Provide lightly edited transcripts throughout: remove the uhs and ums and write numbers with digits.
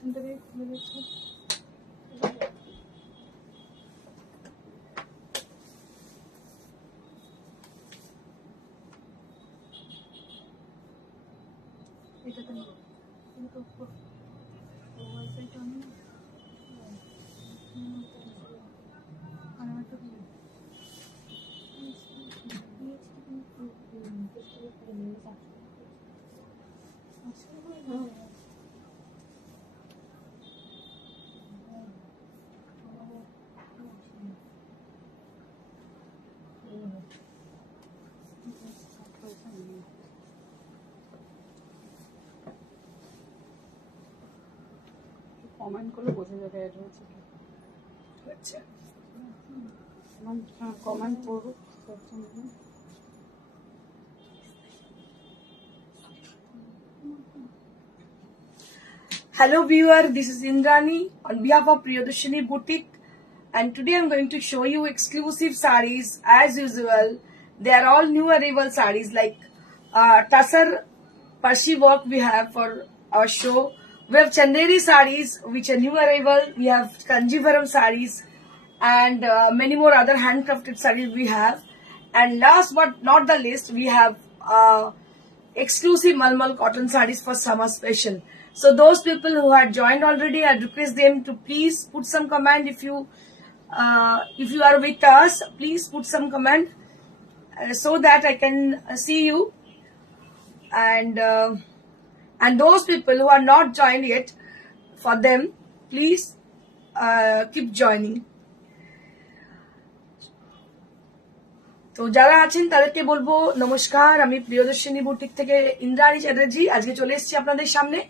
কটনটাকে খুলে দিচ্ছি। এটাতে নেব, কিন্তু ওয়াইফাইটা আমি কমেন্ট করলে বোঝা যাবে অ্যাড হয়েছে কি। আচ্ছা কমেন্ট করবো। Hello viewer, this is Indrani on behalf of Priyadarshini Boutique, and today I'm going to show you exclusive sarees as usual. They are all new arrival sarees like Tassar Parshi work we have for our show. We have Chanderi sarees which are new arrival. We have Kanjivaram sarees and many more other handcrafted sarees we have. And last but not the least, we have exclusive Malmal cotton sarees for summer special. So those people who had joined already, I request them to please put some comment. If you are with us, please put some comment so that I can see you. And those people who are not joined yet, for them, please keep joining. তো যারা আছেন তাদেরকে বলবো নমস্কার, আমি প্রিয়দর্শিনী বুটিক থেকে ইন্দ্রাণী চ্যাটার্জি আজকে চলে এসেছি আপনাদের সামনে।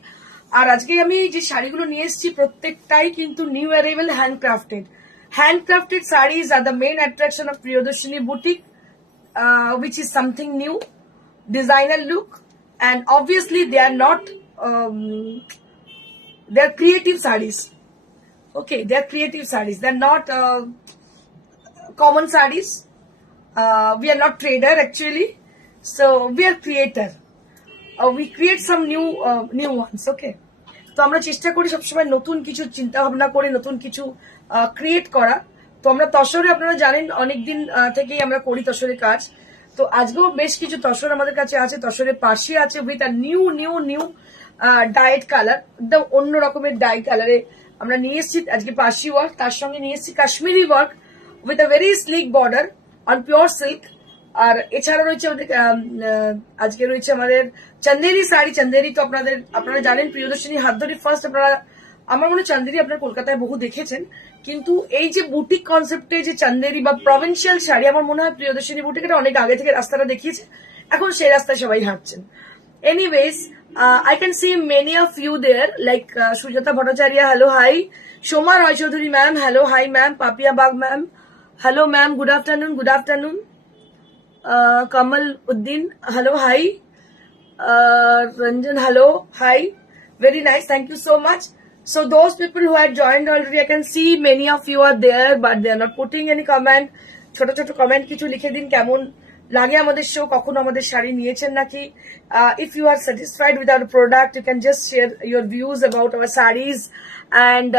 আর আজকে আমি যে শাড়িগুলো নিয়ে এসেছি প্রত্যেকটাই কিন্তু new arrival handcrafted saris are the main attraction of Priyadarshini boutique, which is something new, designer look, and obviously they are not they are creative sarees. Okay, they are creative sarees, they are not common sarees. We are not trader actually, so we are creator. We create some new ones. Okay, তো আমরা চেষ্টা করি সবসময় নতুন কিছু চিন্তা ভাবনা করে নতুন কিছু ক্রিয়েট করা। তো আমরা তসরে আপনারা জানেন অনেকদিন থেকেই আমরা করি তসরের কাজ। তো আজকেও বেশ কিছু তসর আমাদের কাছে আছে, তসরের পার্সি আছে with a new diet colour, একদম অন্য রকমের ডাই কালারে আমরা নিয়ে এসেছি আজকে পার্সি ওয়ার্ক, তার সঙ্গে নিয়ে এসেছি Kashmiri work with a very sleek border on pure silk. আর এছাড়া রয়েছে আমাদের আজকে রয়েছে আমাদের চান্দেরি শাড়ি। চান্দেরি তো আপনারা জানেন প্রিয়দর্শিনীর হাত ধরে ফার্স্ট আপনারা, আমার মনে হয় চান্দেরি আপনারা কলকাতায় বহু দেখেছেন, কিন্তু এই যে বুটিক কনসেপ্টে যে চান্দেরি বা প্রভিন্সিয়াল শাড়ি, আমার মনে হয় প্রিয়দর্শিনী বুটিক এটা অনেক আগে থেকে রাস্তাটা দেখিয়েছে, এখন সেই রাস্তায় সবাই হাঁটছেন। Anyways, I can see many of you there, like Sujata Bhattacharya, hello, hi. Shoma Roy Chaudhary, ma'am, hello, hi, ma'am. Papia Bag, ma'am, hello, ma'am. Good afternoon. Kamal Uddin, hello, hi. Ranjan, hello, hi. Very nice, thank you so much. So those people who had joined already, I can see many of you are there, but they are not putting any comment. ছোট comment কিছু লিখে দিন কেমন লাগে আমাদের শো, কখনো আমাদের শাড়ি নিয়েছেন নাকি। If you are satisfied with our product, you can just share your views about our sarees. And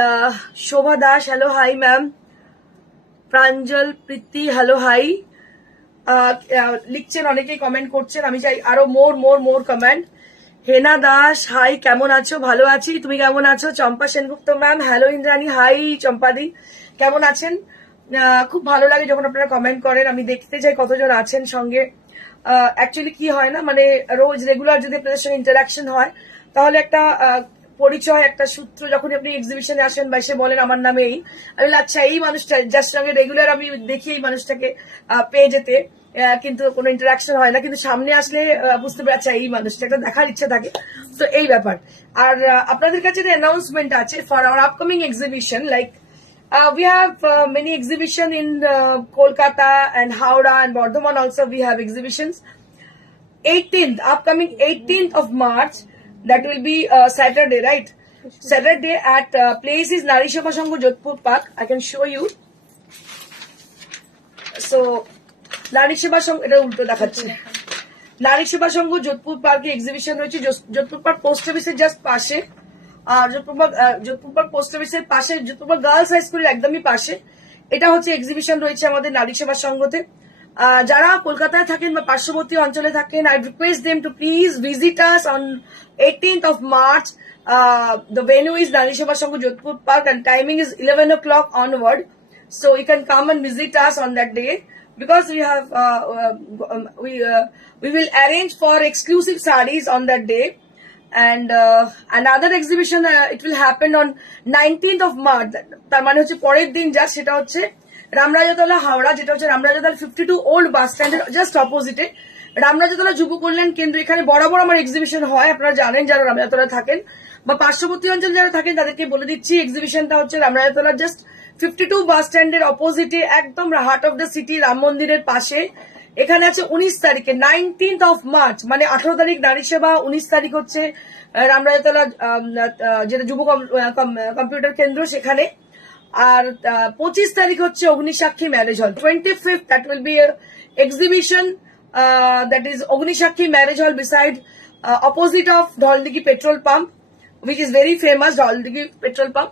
Shobha Dash, hello, hi, ma'am. Pranjal Priti, hello, hi. লিখছেন অনেকেই, কমেন্ট করছেন, আমি চাই আরো more comment. Hena Das, hi, কেমন আছো? ভালো আছি, তুমি কেমন আছো? Champa Sengupta ma'am, hello Indrani, hi চম্পাদি, কেমন আছেন? খুব ভালো লাগে যখন আপনারা কমেন্ট করেন, আমি দেখতে চাই কতজন আছেন সঙ্গে। অ্যাকচুয়ালি কি হয় না, মানে রোজ রেগুলার যদি আপনাদের সঙ্গে ইন্টারাকশন হয় তাহলে একটা পরিচয়, একটা সূত্র, যখন আপনি এক্সিবিশনে আসেন বা এসে বলেন আমার নামে এই, আমি আচ্ছা এই মানুষটা যার সঙ্গে রেগুলার আমি দেখি এই মানুষটাকে পেয়ে যেতে, কিন্তু কোনো ইন্টারাকশন হয় না, কিন্তু সামনে আসলে বুঝতে পারি আচ্ছা এই মানুষটা, একটা দেখার ইচ্ছা থাকে। তো এই ব্যাপার। আর আপনাদের কাছে অ্যানাউন্সমেন্ট আছে for our upcoming exhibition, like we have many exhibition in Kolkata and Howrah and Bardhaman also we have exhibitions. 18th, upcoming 18th of March, that will be Saturday, right? Saturday at place is Nari Seva Sangh Jodhpur Park. I can show you. So Nari Seva Sangh, এটা উল্টো দেখাচ্ছে। নারী সেবা সংঘ যোধপুর পার্কে এক্সিবিশন রয়েছে, Jodhpur park post অফিসের জাস্ট পাশে। যোধপুর পোস্ট অফিসের পাশে, যোধপুর গার্লস হাই স্কুলের একদমই পাশে এটা হচ্ছে এক্সিবিশন রয়েছে আমাদের নারী সেবা সংঘতে। যারা কলকাতায় থাকেন বা পার্শ্ববর্তী অঞ্চলে থাকেন, I request them to please visit us on 18th of March. The venue is Nari Seva Sangh Jodhpur Park and timing is 11 o'clock onward. So you can come and visit us on that day because we have we will arrange for exclusive sarees on that day. And another exhibition it will happen on 19th of March. তার মানে হচ্ছে পরের দিন যা সেটা হচ্ছে রামরাজাতলা হাওড়া, যেটা হচ্ছে রামরাজাতলা 52 ওল্ড বাস স্ট্যান্ডের জাস্ট অপোজিটে রামরাজাতলা যুব কল্যাণ কেন্দ্র। এখানে বরাবর আমার এক্সিবিশন হয়, আপনারা জানেন যারা রামরাজাতলা থাকেন বা পার্শ্ববর্তী অঞ্চল যারা থাকেন তাদেরকে বলে দিচ্ছি এক্সিবিশনটা হচ্ছে রামরাজাতলা জাস্ট 52 বাস স্ট্যান্ডের অপোজিটে, একদম heart of the city, Ram মন্দিরের পাশে। এখানে আছে 19 তারিখে 19th of March, মানে 18 তারিখ নারী সেবা, 19 তারিখ হচ্ছে রামরাজাতলা যেটা যুব কম্পিউটার কেন্দ্র সেখানে, আর 25 তারিখ হচ্ছে অগ্নিসাক্ষী ম্যারেজ হল। 25th that will be a exhibition that is Agnisakshi marriage hall beside opposite of Dholdighi petrol pump, which is very famous Dholdighi petrol pump.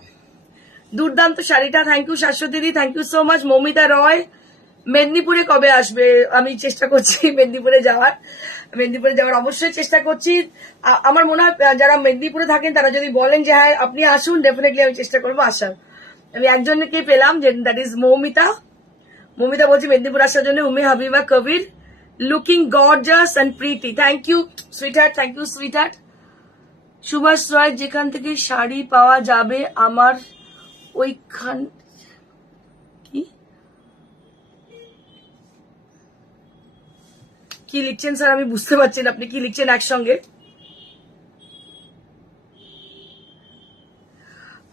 দুর্দান্ত শাড়িটা, thank you Shashwati, thank you so much. Moumita Roy, মেদিনীপুরে কবে আসবে? আমি চেষ্টা করছি মেদিনীপুরে যাওয়ার অবশ্যই চেষ্টা করছি। আমার মনে হয় যারা মেদিনীপুরে থাকেন তারা যদি বলেন যে হ্যাঁ আপনি আসুন, ডেফিনেটলি আমি চেষ্টা করবো আসার। আমি একজনকে পেলাম যে দ্যাট ইজ মৌমিতা বলছি মেদিনীপুর আসার জন্য। Umi Habiba Kabir, looking gorgeous and pretty, thank you sweetheart, thank you sweetheart. Subhash Roy, যেখান থেকে শাড়ি পাওয়া যাবে আমার ওইখান, কি লিখছেন স্যার আমি বুঝতে পারছি না, আপনি কি লিখছেন একসঙ্গে।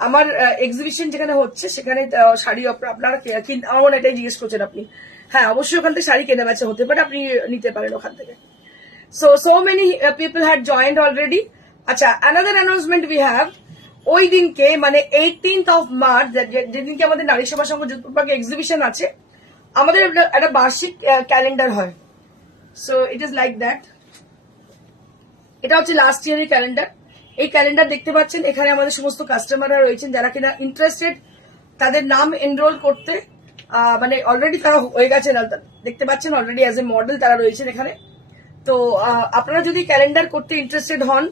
আমার এক্সিবিশন যেখানে হচ্ছে সেখানে শাড়ি আপনারা আমার এটাই জিজ্ঞেস করছেন আপনি। হ্যাঁ অবশ্যই ওখান থেকে শাড়ি কেনা বেচা হতে পারে, আপনি নিতে পারেন ওখান থেকে। So many people had joined already. আচ্ছা, অ্যানাদার অ্যানাউন্সমেন্ট উই হ্যাভ, ওই দিনকে মানে 18th of March যেদিনকে আমাদের নারী সেবা সংঘ যোধপুর পার্কে এক্সিবিশন আছে, আমাদের একটা বার্ষিক ক্যালেন্ডার হয়। So it is like that. এটা হচ্ছে লাস্ট ইয়ারের ক্যালেন্ডার। এই ক্যালেন্ডার দেখতে পাচ্ছেন, এখানে আমাদের সমস্ত কাস্টমাররা রয়েছেন যারা কিনা ইন্টারেস্টেড তাদের নাম এনরোল করতে, মানে অলরেডি তারা হয়ে গেছে, দেখতে পাচ্ছেন অলরেডি অ্যাজ এ মডেল তারা রয়েছেন এখানে। তো আপনারা যদি ক্যালেন্ডার করতে ইন্টারেস্টেড হন,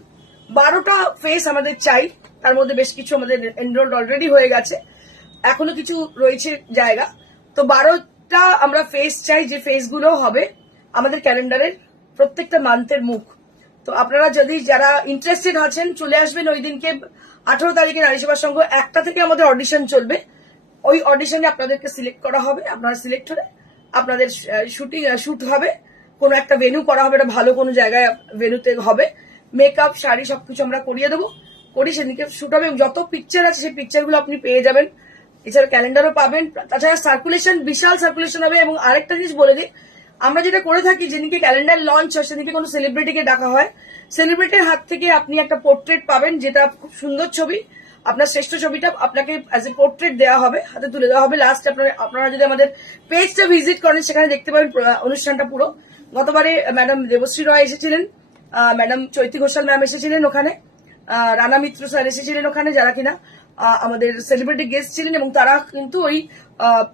12টা ফেস আমাদের চাই, তার মধ্যে বেশ কিছু আমাদের এনরোল অলরেডি হয়ে গেছে, এখনো কিছু রয়েছে জায়গা। তো 12টা আমরা ফেস চাই, যে ফেসগুলো হবে আমাদের ক্যালেন্ডারের প্রত্যেকটা মান্থের মুখ। তো আপনারা যদি যারা ইন্টারেস্টেড আছেন চলে আসবেন ওই দিনকে 18 তারিখে নারী সেবা সংঘ 1টা থেকে আমাদের অডিশন চলবে। ওই অডিশনে আপনাদেরকে সিলেক্ট করা হবে, আপনারা সিলেক্ট হলে আপনাদের শুট হবে, কোনো একটা ভেন্যু করা হবে, এটা ভালো কোনো জায়গায় ভেন্যুতে হবে, মেকআপ শাড়ি সবকিছু আমরা করিয়ে দেবো, করি সেদিকে শুট হবে। যত পিকচার আছে সেই পিকচারগুলো আপনি পেয়ে যাবেন, এছাড়া ক্যালেন্ডারও পাবেন। তাছাড়া সার্কুলেশন, বিশাল সার্কুলেশন হবে। এবং আরেকটা জিনিস বলে দিই, আমরা যেটা করে থাকি, যেদিনকে ক্যালেন্ডার লঞ্চ হয় সেদিনকে কোনো সেলিব্রিটিকে ডাকা হয়, সেলিব্রিটির হাত থেকে আপনি একটা পোর্ট্রেট পাবেন, যেটা খুব সুন্দর ছবি, আপনার শ্রেষ্ঠ ছবিটা আপনাকে অ্যাজ এ পোর্ট্রেট দেওয়া হবে, হাতে তুলে দেওয়া হবে। লাস্ট আপনারা যদি আমাদের পেজটা ভিজিট করেন সেখানে দেখতে পাবেন অনুষ্ঠানটা পুরো। গতবারে ম্যাডাম দেবশ্রী রয় এসেছিলেন, ম্যাডাম চৈতি ঘোষাল ম্যাম এসেছিলেন ওখানে, রানা মিত্র স্যার এসেছিলেন ওখানে, যারা কিনা আমাদের সেলিব্রিটি গেস্ট ছিলেন, এবং তারা কিন্তু ওই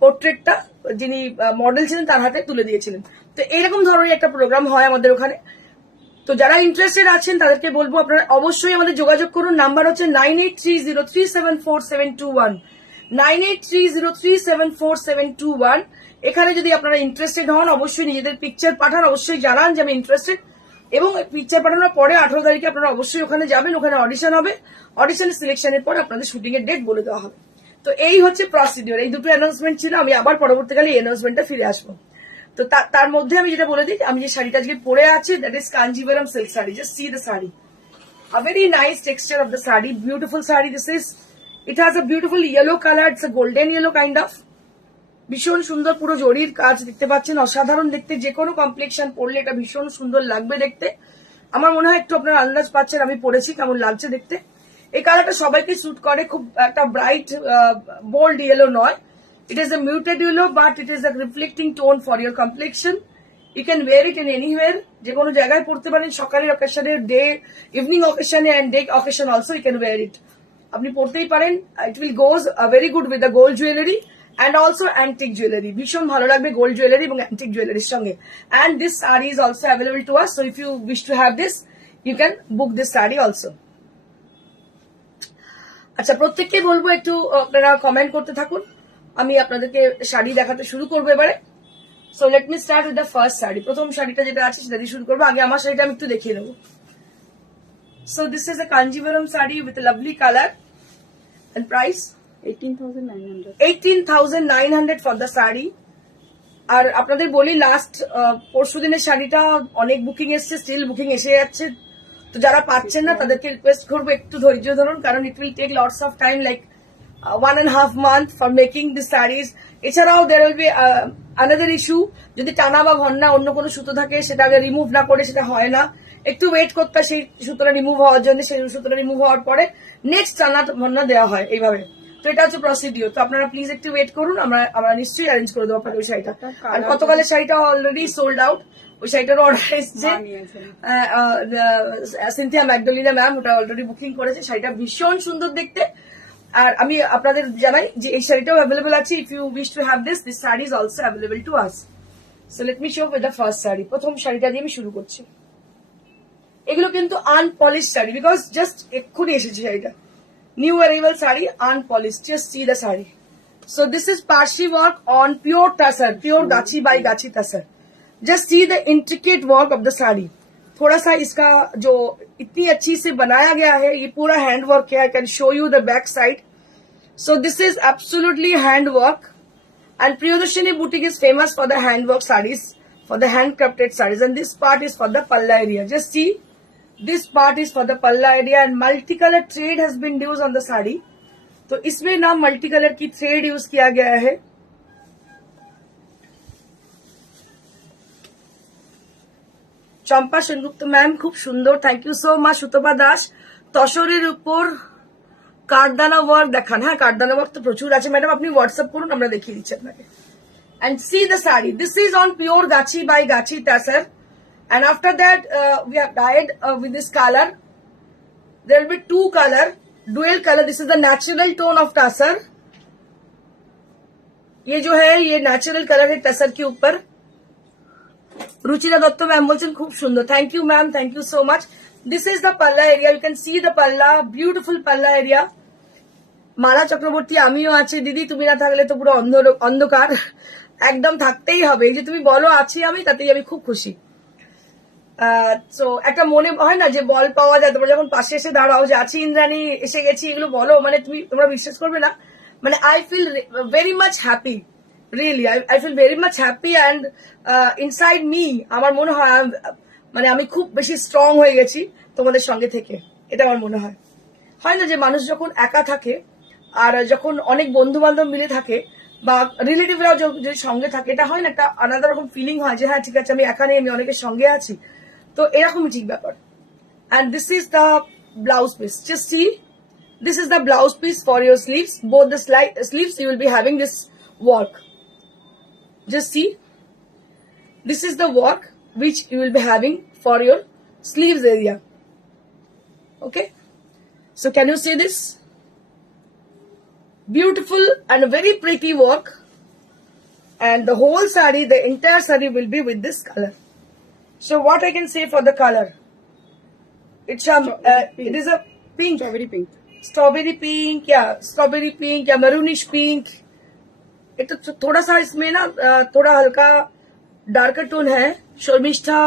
পোর্ট্রেটটা যিনি মডেল ছিলেন তার হাতে তুলে দিয়েছিলেন। তো এইরকম ধরনের একটা প্রোগ্রাম হয় আমাদের ওখানে। তো যারা ইন্টারেস্টেড আছেন তাদেরকে বলবো আপনারা অবশ্যই আমাদের যোগাযোগ করুন। নাম্বার হচ্ছে 9830374721, 9830374721। এখানে যদি আপনারা ইন্টারেস্টেড হন অবশ্যই নিজেদের পিকচার পাঠান, অবশ্যই জানান যে আমি ইন্টারেস্টেড, এবং পিকচার পাঠানোর পরে 18 তারিখে আপনারা অবশ্যই ওখানে যাবেন, ওখানে অডিশন হবে, অডিশনের সিলেকশনের পরে আপনাদের শুটিং এর ডেট বলে দেওয়া হবে। তো এই হচ্ছে প্রসিডিওর, এই দুটো অ্যানাউন্সমেন্ট ছিল। আমি আবার পরবর্তীকালে এই অ্যানাউন্সমেন্টটা ফিরে আসবো। তো তার মধ্যে আমি যেটা বলে দিই, আমি যে শাড়িটা আজকে পরে আছি দ্যাট ইজ কাঞ্জিভারাম সিল্ক sari. Just see the sari, a very nice texture of the saree, beautiful saree this is. It has a beautiful yellow color, it's a golden yellow kind of, ভীষণ সুন্দর, পুরো জরির কাজ দেখতে পাচ্ছেন, অসাধারণ দেখতে, যে কোনো কমপ্লেকশন পরলে এটা ভীষণ সুন্দর লাগবে দেখতে। আমার মনে হয় একটু আপনারা আন্দাজ পাচ্ছেন আমি পরেছি কেমন লাগছে দেখতে। এই কালারটা সবাইকে স্যুট করে, খুব একটা ব্রাইট বোল্ড ইয়েলো নয়, it is a muted yellow but it is a reflecting tone for your complexion. You can wear it in anywhere, যে কোনো জায়গায় পড়তে পারেন, সকালের অকেশনে, ডে ইভিনিং অকেশনে, and day occasion also you can wear it. আপনি পড়তেই পারেন। It will goes very good with the gold jewellery and also antique jewellery. ভীষণ ভালো লাগবে গোল্ড জুয়েলারি এবং অ্যান্টিক জুয়েলারির সঙ্গে। And this sari is also available to us, so if you wish to have this you can book this sari also. আচ্ছা, প্রত্যেককে বলবো একটু আপনারা কমেন্ট করতে থাকুন, আমি আপনাদেরকে শাড়ি দেখাতে শুরু করবো এবারে। So let me start with the first sari. প্রথম শাড়িটা যেটা আছে সেটা দিয়ে শুরু করবো। আগে আমার শাড়িটা আমি একটু দেখিয়ে নেবো। So this is a Kanjeevaram sari with lovely colour and price 18,900. 18,900 for the sari. আর আপনাদের বলি, লাস্ট পরশু দিনের শাড়িটা অনেক বুকিং এসছে, স্টিল বুকিং এসে যাচ্ছে। তো যারা পাচ্ছেন না তাদেরকে রিকোয়েস্ট করবো একটু ধৈর্য ধরুন, কারণ it will take lots of time, like 1.5 month for making this saris. এছাড়াও there will be another issue, যদি টানা বা ঘন্না অন্য কোনো সুতো থাকে সেটা আগে রিমুভ না করে সেটা হয় না, একটু ওয়েট করতে হয় সেই সুতোটা রিমুভ হওয়ার জন্য। সেই সুতোটা রিমুভ হওয়ার পরে নেক্সট টানা ঘন্না দেওয়া হয় এইভাবে। তো এটা হচ্ছে প্রসিডিওর। তো আপনারা প্লিজ একটু ওয়েট করুন, আমরা নিশ্চয়ই অ্যারেঞ্জ করে দেবো আপনার ওই শাড়িটা। আর গতকালের শাড়িটা অলরেডি সোল্ড আউট, ওই শাড়িটারও অর্ডার এসছে। সিনথিয়া ম্যাকডোলিনা ম্যাম ওটা অলরেডি বুকিং করেছে। শাড়িটা ভীষণ সুন্দর দেখতে। আর আমি আপনাদের জানাই যে এই শাড়িটাও অ্যাভেলেবল আছে। If you wish to have this sari is also available to us. So let me show with the first sari. প্রথম শাড়িটা দিয়ে আমি শুরু করছি। এগুলো কিন্তু আনপলিশ শাড়ি, বিকজ জাস্ট এক্ষুনি এসেছে শাড়িটা। New arrival sari, unpolished. Just see the sari. So this is Parshi work on pure tussar, pure gachi by gachi tussar. Just see the intricate work of the sari. थोड़ा सा इसका जो इतनी अच्छी से बनाया गया है, ये पूरा हैंड वर्क है. I can show you the back side. So this is absolutely hand work. And Priyadarshini Boutique is famous for the hand work sarees, for the handcrafted sarees. And this part is for the palla area. Just see. This part is for the palla area and multicolor thread has been used on the sari. तो इसमें ना मल्टीकलर की thread use किया गया है। चंपा Sengupta ma'am खूब सुंदर, thank you so much. Sutapa Das, তসরের উপর কাঠদানা ওয়ার্ক দেখান। হ্যাঁ, কাঠদানা ওয়ার্ক তো প্রচুর আছে ম্যাডাম, আপনি হোয়াটসঅ্যাপ করুন, আমরা দেখিয়ে দিচ্ছি আপনাকে। And see the saree. This is on pure gachi by gachi tassar. And after that, we have dyed with this color. There will be two color, dual color. This is the natural tone of tassar. ये जो है ये natural colour है टसर के ऊपर। रुचिरा दत्त मैम बोलছেন খুব সুন্দর, thank you ma'am, thank you so much. This is the palla area, you can see the palla, beautiful palla area. Mala Chakraborty, আমিও আছি দিদি, তুমি না থাকলে তো পুরো অন্ধকার, একদম থাকতেই হবে। এই যে তুমি বলো আছি আমি, তাতেই আমি খুব খুশি। তো একটা মনে হয় না যে বল পাওয়া যায়, তোমরা যখন পাশে এসে দাঁড়াও যে আছি ইন্দ্রাণী, এসে গেছি, এগুলো বলো, মানে তোমরা বিশ্বাস করবে না, মানে I feel very much happy, really I feel very much happy. And inside me আমার মনে হয় মানে আমি খুব বেশি স্ট্রং হয়ে গেছি তোমাদের সঙ্গে থেকে, এটা আমার মনে হয়। হয় না যে মানুষ যখন একা থাকে আর যখন অনেক বন্ধু বান্ধব মিলে থাকে বা রিলেটিভরাও যদি সঙ্গে থাকে, এটা হয় না একটা আলাদা রকম ফিলিং হয় যে হ্যাঁ ঠিক আছে আমি একা নেই, আমি অনেকের সঙ্গে আছি। তো এরকমই ঠিক ব্যাপার। And this is the blouse piece, just see, this is the blouse piece for your sleeves, both the sleeves you will be having this work. Just see, this is the work which you will be having for your sleeves area. Okay, so can you see this beautiful and very pretty work, and the whole saree, the entire saree will be with this color. So what I can say for the color, it's it is a pink, strawberry pink या maroonish pink. एक तो थोड़ा सा इसमें ना थोड़ा हल्का darker tone है। शर्मिष्ठा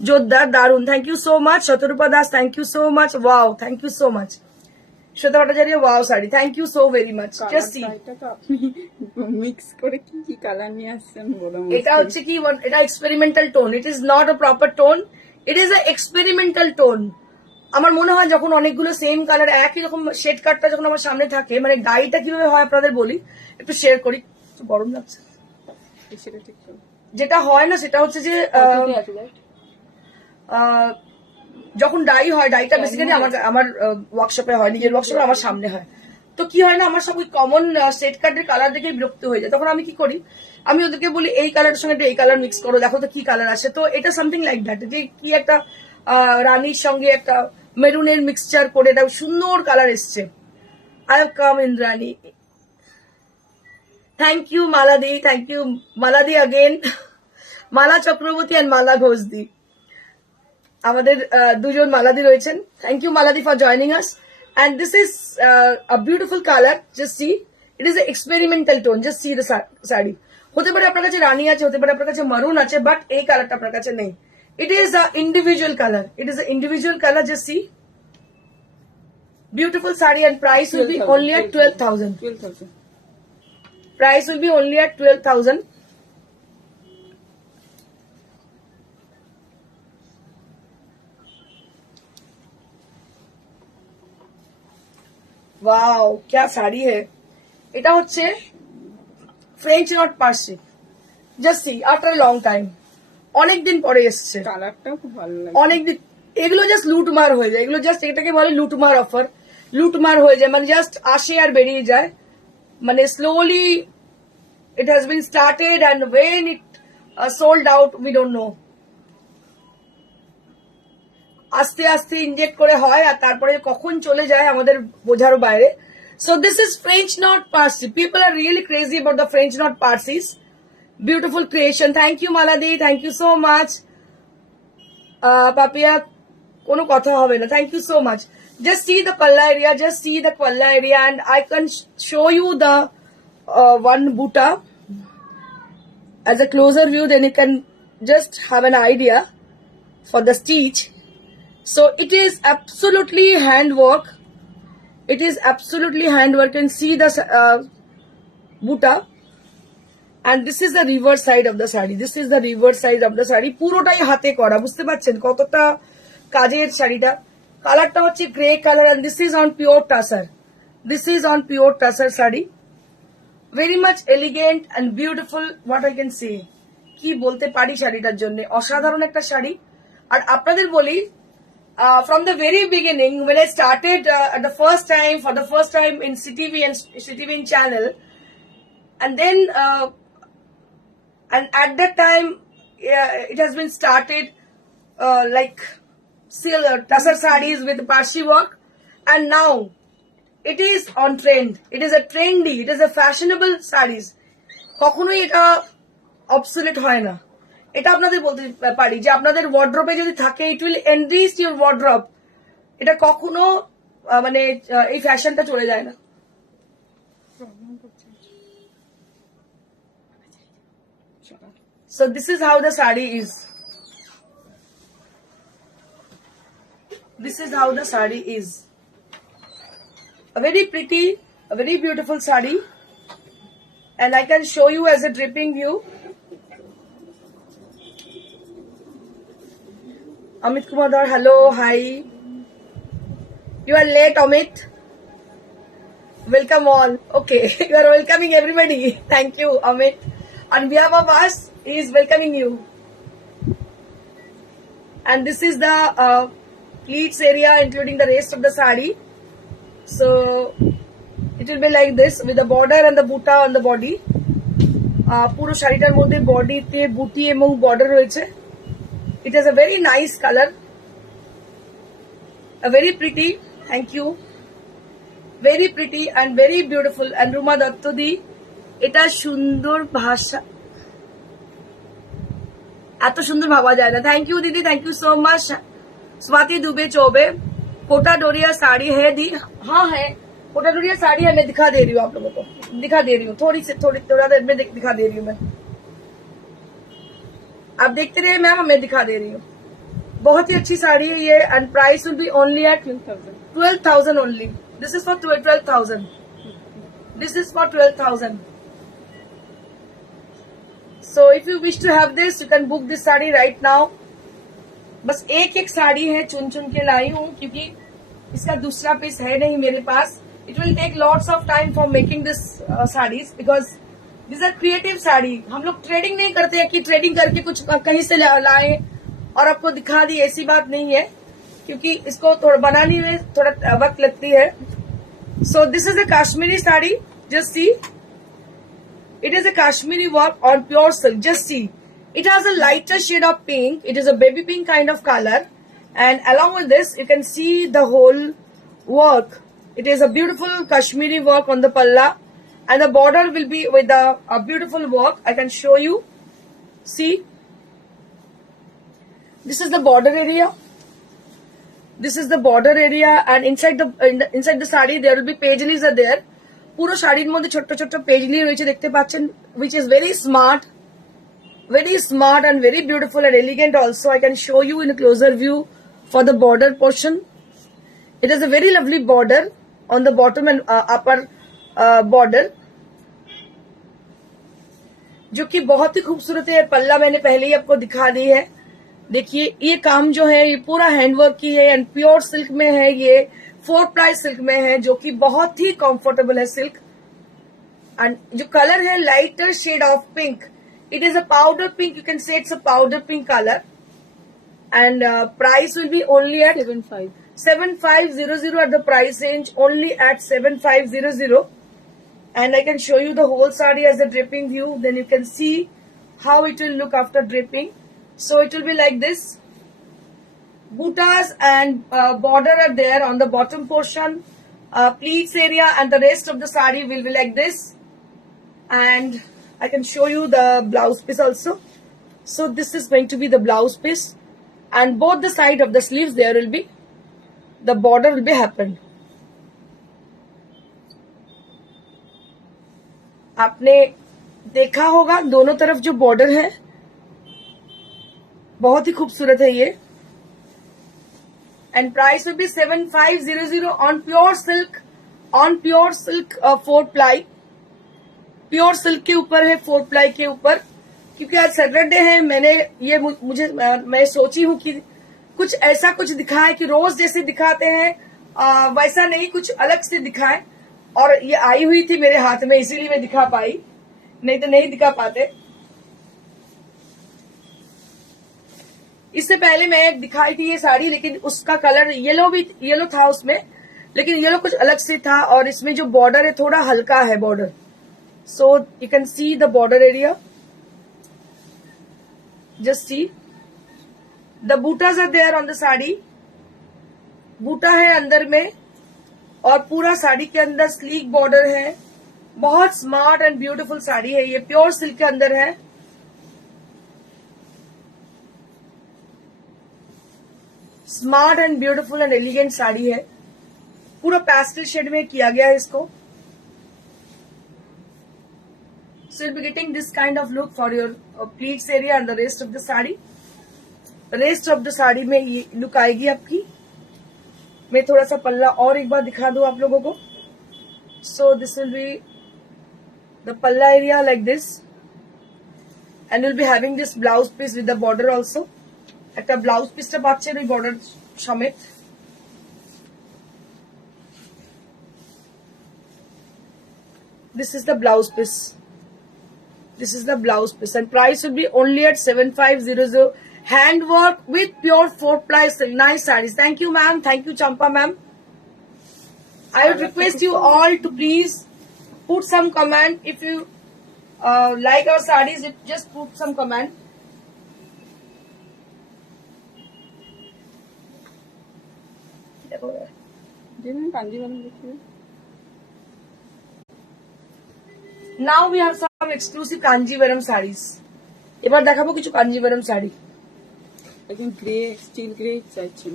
जोरदार, दारुण, thank you so much. Shatarupa Das, thank you so much, wow, thank you so much. Shweta Bhattacharya, वाओ sari, thank you so very much. Just see, mix করে কি কালার নিয়ে আসছেন বলো। এটা হচ্ছে কি, এটা experimental tone, it is not a proper tone, it is a experimental tone. আমার মনে হয় যখন অনেকগুলো সেম কালার একই রকম শেড কাটটা যখন আমার সামনে থাকে, মানে ডাইটা কিভাবে হয় আপনাদের বলি, একটু শেয়ার করি। একটু গরম লাগছে, যেটা হয় না সেটা হচ্ছে যে যখন ডাই হয়, ডাইটা বেসিক্যালি আমার ওয়ার্কশপে হয়, নিজের ওয়ার্কশপে আমার সামনে হয়। তো কি হয় না, আমার সব ওই কমন সেট কার্ডের কালার দেখে বিরক্ত হয়ে যায়। তখন আমি কি করি, আমি ওদেরকে বলি এই কালারের সঙ্গে এই কালার মিক্স করো, দেখো তো কি কালার আসে। তো এটা সামথিং লাইক দ্যাট, যে কি একটা রানীর সঙ্গে একটা মেরুনের মিক্সচার করে এটা সুন্দর কালার এসছে। I have come Indrani, thank you মালাদি, থ্যাংক ইউ মালাদি अगेन, মালা চক্রবর্তী এন্ড মালা ঘোষদি, আমাদের দুজন মালাদি রয়েছেন। থ্যাংক ইউ মালাদি for joining us. And this is a beautiful colour, just see, it is a experimental tone, just see the sari. হতে পারে আপনার কাছে রানী আছে, হতে পারে আপনার কাছে মারুন আছে, বাট এই কালারটা আপনার কাছে নেই। It is a individual colour, it is a individual colour, just C, beautiful saree, and price will be only at 12,000. 12,000. Price will be only at 12,000. Wow, क्या साड़ी है। এটা হচ্ছে French knot Parsi, just see, after long time, অনেকদিন পরে এসছে, কালারটাও খুব ভালো লাগে। অনেকদিন। এগুলো জাস্ট লুটমার হয়ে যায়, এগুলো জাস্ট এটাকে বলে লুটমার অফার, লুটমার হয়ে যায়, মানে জাস্ট আসে আর বেরিয়ে যায়, মানে slowly it has been started and when it sold out we don't know. আস্তে আস্তে ইনজেক্ট করে হয় আর তারপরে কখন চলে যায় আমাদের বোঝারও বাইরে। So this is French knot Parsi, people are really crazy about the French knot Parsis. Beautiful creation, thank you মালাদি, thank you so much. Papiya কোনো কথা হবে না, thank you so much. Just see the palla area, just see the palla area, and I can show you the one buta as a closer view, then you can just have an idea for the stitch. So it is absolutely handwork, it is absolutely handwork, and see the buta, and this is the reverse side of the sari, this is the reverse side of the sari, পুরোটাই হাতে করা, বুঝতে পারছেন কতটা কাজের শাড়িটা। কালারটা হচ্ছে grey colour, and this is on pure tussar, this is on pure tussar sari, very much elegant and beautiful, what I can say, কি বলতে পারি শাড়িটার জন্য, অসাধারণ একটা শাড়ি। আর আপনাদের বলি, from the very beginning when I started at the first time, for the first time in CTV and CTVN channel, and then and at that time it has been started like tussar sarees with Parsi work, and now it is on trend, it is a trendy, it is a fashionable sarees, কখনোই এটা অবসোলেট হয় না। এটা আপনাদের বলতে পারি যে আপনাদের ওয়ার্ড্রপে যদি থাকে, it will enrich your wardrobe, এটা কখনো মানে এই ফ্যাশনটা চলে যায় না। So this is how the saree is, this is how the saree is, a very pretty, a very beautiful saree, and I can show you as a dripping view. Amit Kumar Dar, hello, hi. You are late, Amit. Welcome all. Okay, you are welcoming everybody. Thank you, Amit. On behalf of us, he is welcoming you. And this is the pleats area, including the rest of the sari. So it will be like this with the border and the buta on the body. পুরো শাড়িটার মধ্যে বডিতে বুটি এবং বর্ডার রয়েছে। It is a very nice color, a very pretty, thank you, very pretty and very beautiful. And Ruma Datto di, এটা সুন্দর ভাষা, এত সুন্দর ভাবা যায় না। Thank you didi, thank you so much. Swati Dubey Chaubey, Kota Doria sari है दी, हाँ है, कोटा डोरिया साड़ी है, मैं दिखा दे रही हूँ आप लोगों को, दिखा दे रही हूँ, थोड़ा देर में दिखा दे रही हूँ मैं, आप देखते रहिए मैम, मैं दिखा दे रही हूँ। बहुत ही अच्छी साड़ी है ये, and price will be only at 12,000 only. This is for 12,000, this is for 12,000। So if you wish to have this, you can book this sari right now। बस एक एक साड़ी है, चुन चुन के लाई हूँ क्योंकि इसका दूसरा पीस है नहीं मेरे पास। It will take lots of time for making this sarees because these are creative sari. हम लोग ट्रेडिंग नहीं करते हैं कि ट्रेडिंग करके कुछ कहीं से लाए और आपको दिखा दी, ऐसी बात नहीं है, क्योंकि इसको थोड़ा बनाने में थोड़ा वक्त लगती है। So this is a Kashmiri sari, just see, it is a Kashmiri work on pure silk, just see, it has a lighter shade of pink, it is a baby pink kind of color, And along with this, you can see the whole work. It is a beautiful Kashmiri work on the palla, and the border will be with a beautiful work. I can show you. See, this is the border area. This is the border area, and inside the sari there will be paisley's are there. পুরো শাড়ির মধ্যে ছোট্ট ছোট্ট পেজলি রয়েছে দেখতে পাচ্ছেন, which is very smart and very beautiful and elegant also. I can show you in a closer view for the border portion. It is a very lovely border on the bottom and upper border, जो कि बहुत ही खूबसूरत है. पल्ला मैंने पहले ही आपको दिखा दी है. देखिए ये काम जो है ये पूरा हैंडवर्क की है एंड प्योर सिल्क में है. ये 4 ply सिल्क में है, जो कि बहुत ही कंफर्टेबल है सिल्क. एंड जो कलर है lighter shade of pink. It is a powder pink. You can say it's a powder pink color. And price will be only at 7500 at the price range. Only at 7500. And I can show you the whole saree as a draping view. Then you can see how it will look after draping. So it will be like this. Buttas and border are there on the bottom portion. Pleats area and the rest of the saree will be like this. And I can show you the blouse piece also. So this is going to be the blouse piece, and both the side of the sleeves there will be the border will be happened. आपने देखा होगा दोनों तरफ जो बॉर्डर है बहुत ही खूबसूरत है ये. And price will B 7500 on pure silk. 4 ply. Pure silk के ऊपर है, 4 ply के ऊपर. क्योंकि आज सैटरडे है, मैंने ये मैं सोची हूँ कि कुछ ऐसा कुछ दिखाएं कि रोज जैसे दिखाते हैं वैसा नहीं, कुछ अलग से दिखाएं. और ये आई हुई थी मेरे हाथ में, इसीलिए मैं दिखा पाई, नहीं तो नहीं दिखा पाते. इससे पहले मैं दिखाई थी ये साड़ी, लेकिन उसका कलर येलो था उसमें, लेकिन येलो कुछ अलग से था. और इसमें जो बॉर्डर है थोड़ा हल्का है border. So you can see the border area. Just see. The buttas are there on the sari. बूटा है अंदर में और पूरा साड़ी के अंदर स्लीक बॉर्डर है. बहुत स्मार्ट एंड ब्यूटीफुल साड़ी है ये. प्योर सिल्क के अंदर है. Smart and beautiful and elegant sari है. पूरा पैस्टल शेड में किया गया है इसको. So you'll be getting this kind of look for your pleats area and the rest of the saree. Rest of the saree में ये लुक आएगी आपकी. मैं थोड़ा सा पल्ला और एक बार दिखा दूं आप लोगों को. So this will be the palla area like this, and you'll be having this blouse piece with the border also. একটা ব্লাউজ পিসটা পাচ্ছেন ওই বর্ডার সমেত. This is the blouse piece. This is the blouse piece, and price will be only at 7500. Handwork with pure 4 ply silk. Nice sarees. Thank you, ma'am. Thank you, Champa, ma'am. I would request you all to please put some comment. If you like our sarees, just put some comment. Now we have some exclusive Kanjivaram sarees. এবার দেখাবো কিছু কাঞ্জিভারাম শাড়ি. একদম grey, still grey চাইছিল.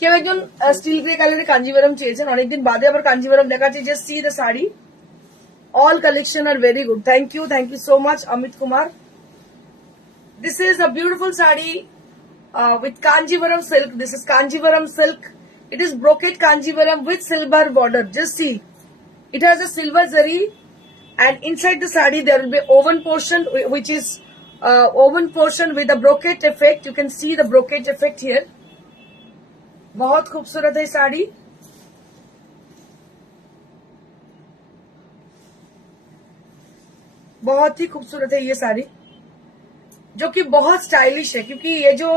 কেউ একজন still grey কালারের কাঞ্জিভারাম চেয়েছেন, অনেকদিন বাদে আবার কাঞ্জিভারাম দেখাচ্ছি. Just see the sari. All collection are very good. Thank you so much, Amit Kumar. This is a beautiful saree with Kanjivaram silk. This is Kanjivaram silk. It is brocade Kanjivaram with silver border. Just see, it has a silver zari, and inside the saree there will be oven portion, which is oven portion with a brocade effect. You can see the brocade effect here. बहुत खूबसूरत है साड़ी. बहुत ही खूबसूरत है ये साड़ी, जो कि बहुत स्टाइलिश है. क्योंकि ये जो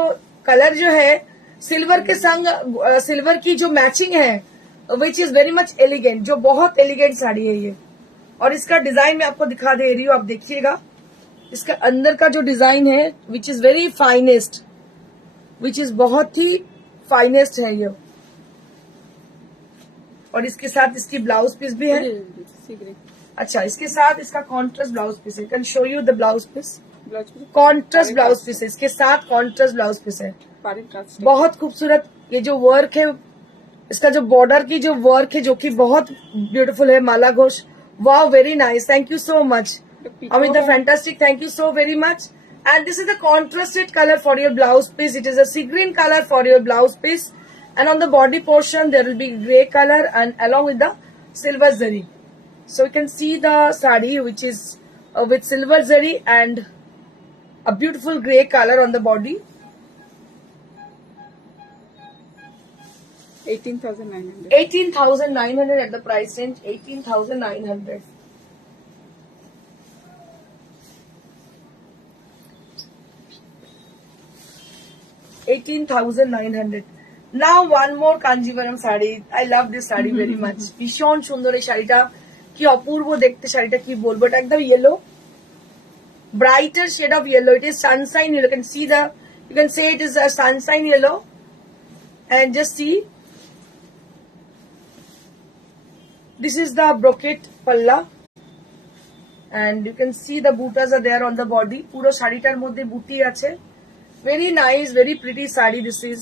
कलर जो है सिल्वर के संग सिल्वर की जो मैचिंग है, which is very much elegant. जो बहुत एलिगेंट साड़ी है ये. और इसका डिजाइन मैं आपको दिखा दे रही हूँ, आप देखिएगा. इसका अंदर का जो डिजाइन है which is very finest. Which is बहुत ही फाइनेस्ट है ये। और इसके साथ इसकी ब्लाउज पीस भी है। अच्छा, इसके साथ इसका कॉन्ट्रास्ट ब्लाउज पीस है। Can show you the blouse piece. Contrast blouse piece है, इसके साथ कॉन्ट्रास्ट ब्लाउज पीस है। बहुत खूबसूरत ये जो वर्क है, इसका जो बॉर्डर की जो वर्क है जो कि बहुत ब्यूटीफुल है। Mala Ghosh, wow, very nice, thank you so much Amita, fantastic, thank you so very much. And this is the contrasted color for your blouse piece. It is a sea green color for your blouse piece, and on the body portion there will be grey color and along with the silver zari. So you can see the sari which is with silver zari and a beautiful grey color on the body. 18,900. 18,900 at the price range. 18,900. 18,900. Now one more Kanjivaram sari. I love this sari very much. ভীষণ সুন্দর এই শাড়িটা, কি অপূর্ব দেখতে শাড়িটা, কি বলবো, এটা একদম yellow, brighter shade of yellow. It is sunshine yellow. You can say it is a sunshine yellow. And just see, this is the brocade palla, and you can see the butas are there on the body. পুরো শাড়িটার মধ্যে বুটি আছে। Very nice, very pretty sari this is.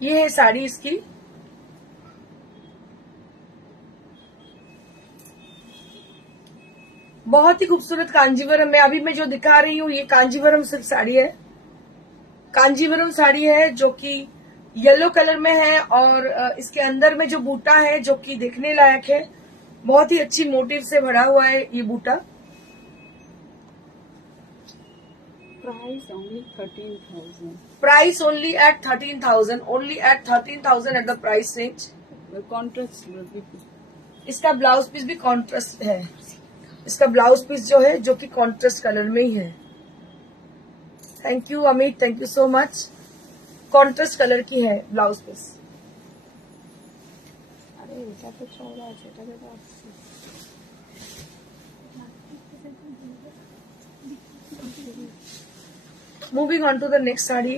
ये है साड़ी इसकी। बहुत ही खूबसूरत कांजीवरम में अभी मैं जो दिखा रही हूँ ये कांजीवरम सिल्क साड़ी है। कांजीवरम साड़ी है जो कि येलो कलर में है और इसके अंदर में जो बूटा है जो कि देखने लायक है। बहुत ही अच्छी मोटिव से भरा हुआ है ये बूटा। Price only 13,000. Price only at 13,000. Only at 13,000 at the price range. Contrast इसका ब्लाउज पीस भी कॉन्ट्रास्ट है। इसका ब्लाउज पीस जो है जो कि कॉन्ट्रास्ट कलर में ही है। Thank you Amit, thank you so much. Contrast colour की है ब्लाउज पीस। अरे এটা তো চওড়া আছে, এটাকে তো আসছে। Moving on to the next sari.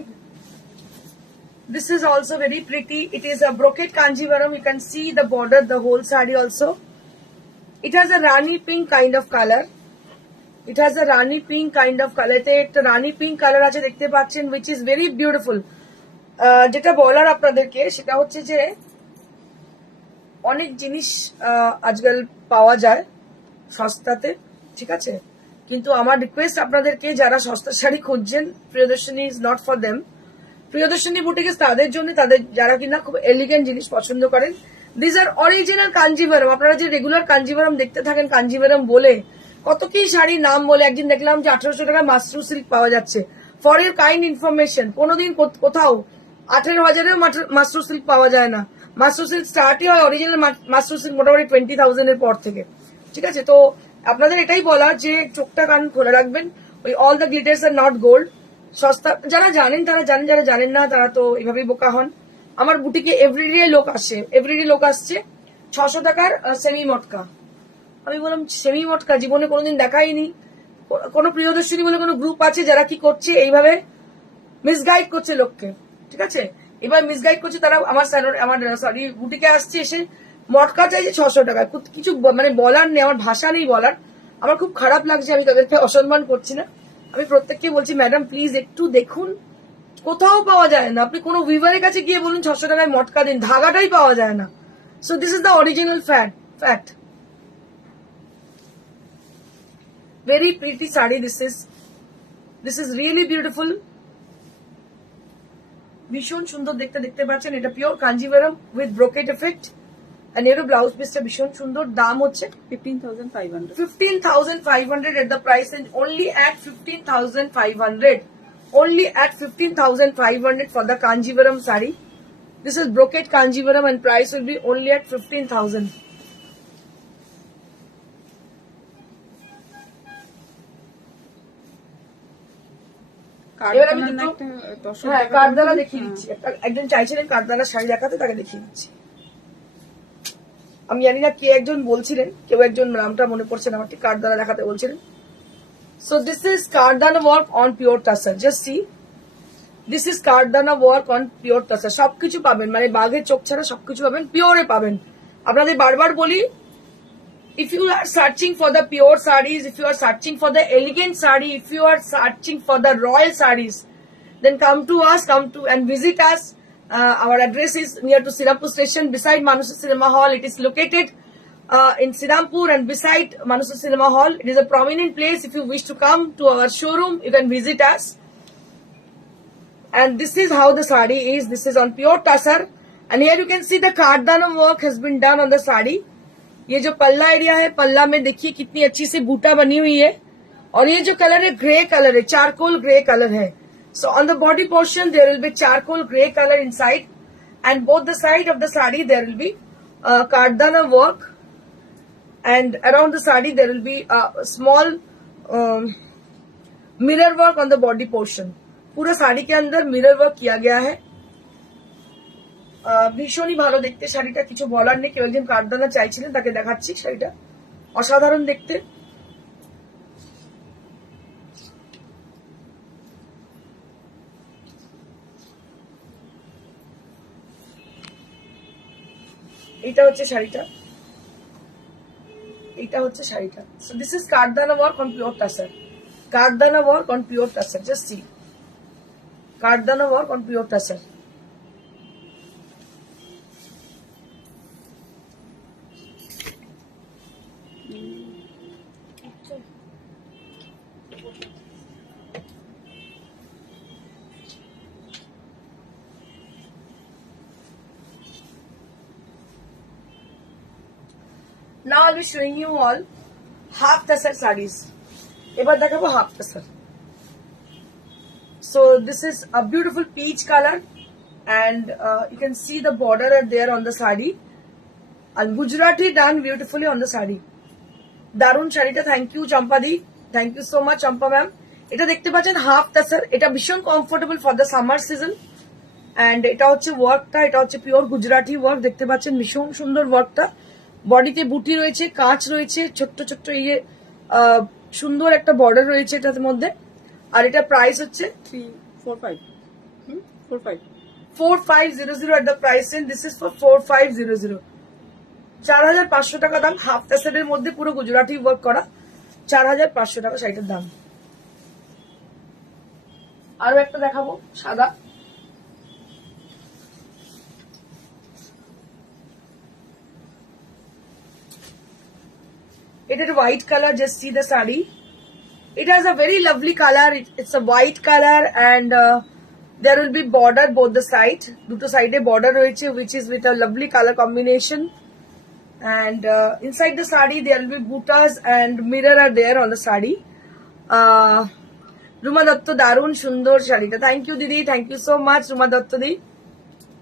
This is also very pretty. It is a brocade kanjivaram. You can see the border, the whole sari also. It has a rani pink kind of color. It has a rani pink kind of color. এতে একটা রানি pink colour আছে দেখতে পাচ্ছেন, which is very beautiful. যেটা বলার আপনাদেরকে সেটা হচ্ছে যে অনেক জিনিস আজকাল পাওয়া যায় সস্তাতে, ঠিক আছে, কিন্তু আমার রিকোয়েস্ট আপনাদেরকে যারা সস্তা শাড়ি খুঁজছেন, Priyadarshini is not for them. Priyadarshini বুটিক তাদের জন্য, তাদের যারা কিনা খুব এলিগেন্ট জিনিস পছন্দ করেন। This are original Kanjivaram. আপনারা যে রেগুলার কাঞ্জিভারম দেখতে থাকেন, কাঞ্জিভারম বলে কত কি শাড়ির নাম বলে, একদিন দেখলাম যে 1800 টাকায় মাসরু সিল্ক পাওয়া যাচ্ছে। ফর ইউর কাইন্ড ইনফরমেশন, কোনোদিন কোথাও 18,000-এও মাসরু সিল্ক পাওয়া যায় না। মাসরু সিল্ক স্টার্টই হয়, অরিজিনাল মাসরু সিল্ক মোটামুটি 20,000 এর পর থেকে, ঠিক আছে। তো আপনাদের এটাই বলা যে চোখটা কান খোলা রাখবেন। ওই all the glitters are not gold. সস্তা যারা জানেন তারা জানেন, যারা জানেন না তারা তো এভাবেই বোকা হন। আমার বুটিকে এভরিডে লোক আসছে 600 টাকার সেমি মটকা। আমি বললাম সেমি মটকা জীবনে কোনোদিন দেখাইনি। কোনো প্রিয়দর্শনী বলে কোনো গ্রুপ আছে যারা কি করছে, এইভাবে মিসগাইড করছে লোককে, ঠিক আছে। এবার মিসগাইড করছে তারা। আমার বুটিকে আসছে, এসে মটকা চাইছে 600 টাকা। কিছু মানে বলার নেই, আমার ভাষা নেই বলার। আমার খুব খারাপ লাগছে, আমি তাদেরকে অসম্মান করছি না। আমি প্রত্যেককে বলছি ম্যাডাম প্লিজ একটু দেখুন, কোথাও পাওয়া যায় না। আপনি কোনো উইভারের কাছে গিয়ে বলুন 600 টাকায় মটকা দিন, ধাগাটাই পাওয়া যায় না। So this is the original fact. Very pretty sari this is really beautiful. ভীষণ সুন্দর দেখতে পাচ্ছেন। এটা পিওর Kanjivaram with brocade effect. and এর ব্লাউজ পিসটা ভীষণ সুন্দর। দাম হচ্ছে 15,500. 15,500 at the price and only at 15,500. Only at 15,500 for the Kanjivaram sari. This is brocade Kanjivaram and price will be only at 15,000. এবার আমি কাঠদানা দুটো একটা তসর হ্যাঁ দেখাতে কাঠদানা হবে। দেখিয়ে দিচ্ছি। একজন চাইছিলেন কাঠদানা শাড়ি দেখাতে, তাকে দেখিয়ে দিচ্ছি। আমি জানি না কে একজন বলছিলেন, কেউ একজন নামটা মনে পড়ছে না আমার, ঠিক কাঠদানা দেখাতে বলছিলেন। So this is Cardana work on pure tussar. Just see. This is Cardana work on pure tussar. সবকিছু পাবেন, মানে বাঘের চোখ ছাড়া সবকিছু পাবেন, পিওরে পাবেন। আপনাদের বারবার বলি, if you are searching for the pure sarees, if you are searching for the elegant saree, if you are searching for the royal sarees, then come to us, come to and visit us. Our address is near to Sirampur station, beside Manusha Cinema Hall. It is located in Sirampur and beside Manusha Cinema Hall. It is a prominent place. If you wish to come to our showroom, you can visit us. And this is how the saree is. This is on pure tussar. And here you can see the Cardana work has been done on the saree. ये जो पल्ला एरिया है, पल्ला में देखिए कितनी अच्छी सी बूटा बनी हुई है, और ये जो कलर है ग्रे कलर है, चारकोल ग्रे कलर है. So on the body portion there will be charcoal grey color inside, and both the side of the sari there will be Cardana work, and around the sari there will be a small mirror work on the body portion. पूरा साड़ी के अंदर mirror work किया गया है। ভীষণই ভালো দেখতে শাড়িটা, কিছু বলার নেই। কেউ একজন কাঠদানা চাইছিলেন, তাকে দেখাচ্ছি। শাড়িটা অসাধারণ দেখতে। এটা হচ্ছে শাড়িটা, এটা হচ্ছে শাড়িটা। So this is kathdana work on pure tussar, kathdana work on pure tussar. Just see, kathdana work on pure tussar. Now I'll be showing you all half tassar sarees. এবার দেখাবো half tassar. So this is a beautiful peach color, and you can see the border are there on the saree, and Gujarati done beautifully on the saree. দারুন শাড়িটা। Thank you Champa di, thank you so much Champa ma'am. এটা দেখতে পাচ্ছেন half tussar, এটা ভীষণ comfortable for the summer season. And এটা হচ্ছে ওয়ার্কটা, এটা হচ্ছে পিওর গুজরাটি ওয়ার্ক। দেখতে পাচ্ছেন ভীষণ সুন্দর ওয়ার্কটা। বডিতে বুটি রয়েছে, কাঁচ রয়েছে, ছোট্ট ছোট্ট ইয়ে সুন্দর একটা বর্ডার রয়েছে এটার মধ্যে। আর এটা প্রাইস হচ্ছে 4500 at the price range. This is for 4500, 4500 টাকা দাম। হাফ তাসারের মধ্যে পুরো গুজরাটি ওয়ার্ক করা, 4500 টাকা শাড়িটার দাম। আরো একটা দেখাবো সাদা। It is white color. Just see the saree. It has a very lovely color. It's a white color, and there will be border both the side. দুটো সাইডে border রয়েছে, which is with a lovely color combination. And inside the saree there will be butas and mirror are there on the saree. Ruma দত্ত, দারুণ সুন্দর শাড়িটা। Thank you দিদি, thank you so much Ruma Dutta di.